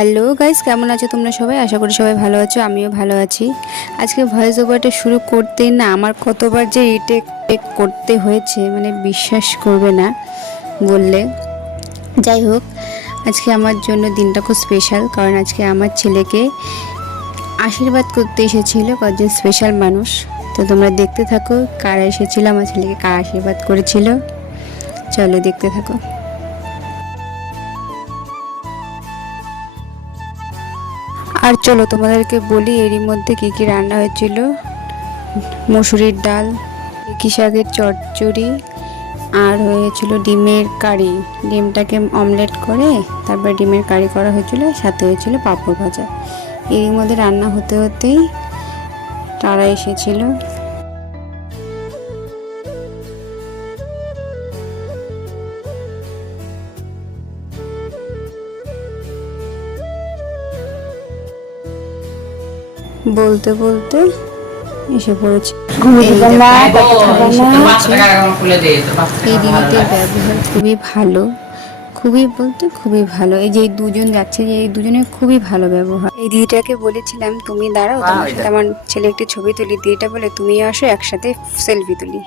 Hello guys কেমন আছো তোমরা সবাই? আশা করি সবাই ভালো আছো, আমিও ভালো আছি। আজকে ভয়েস ওভারটা শুরু করতেই না আমার কতবার যে রিটেক করতে হয়েছে মানে বিশ্বাস করবে না বললে। যাই হোক, আজকে আমার জন্য দিনটা খুব স্পেশাল কারণ আজকে আমার ছেলেকে আশীর্বাদ করতে এসেছিল কয়েকজন স্পেশাল মানুষ। তো তোমরা দেখতে থাকো কারা এসেছিল, আমার ছেলেকে কারা আশীর্বাদ করেছিল। চলো দেখতে থাকো। আর চলো তোমাদেরকে বলি, এরই মধ্যে কী কী রান্না হয়েছিল? মসুরির ডাল কি শাকের চচ্চড়ি, আর হয়েছিল ডিমের কারি। ডিমটাকে অমলেট করে তারপর ডিমের কারি করা হয়েছিল, সাথে হয়েছিল পাঁপড় ভাজা। এরই মধ্যে রান্না হতে হতেই তারা এসেছিল। বলতে বলতে এসে পড়েছে। এই দিদিদের ব্যবহার খুবই ভালো। খুবই বলতে খুবই ভালো। এই যে দুজন যাচ্ছে যে এই দুজনের খুবই ভালো ব্যবহার। এই দিদিটাকে বলেছিলাম তুমি দাঁড়াও তোমার সাথে আমার ছেলে একটি ছবি তুলি। দিদিটা বলে তুমি আসো একসাথে সেলফি তুলি।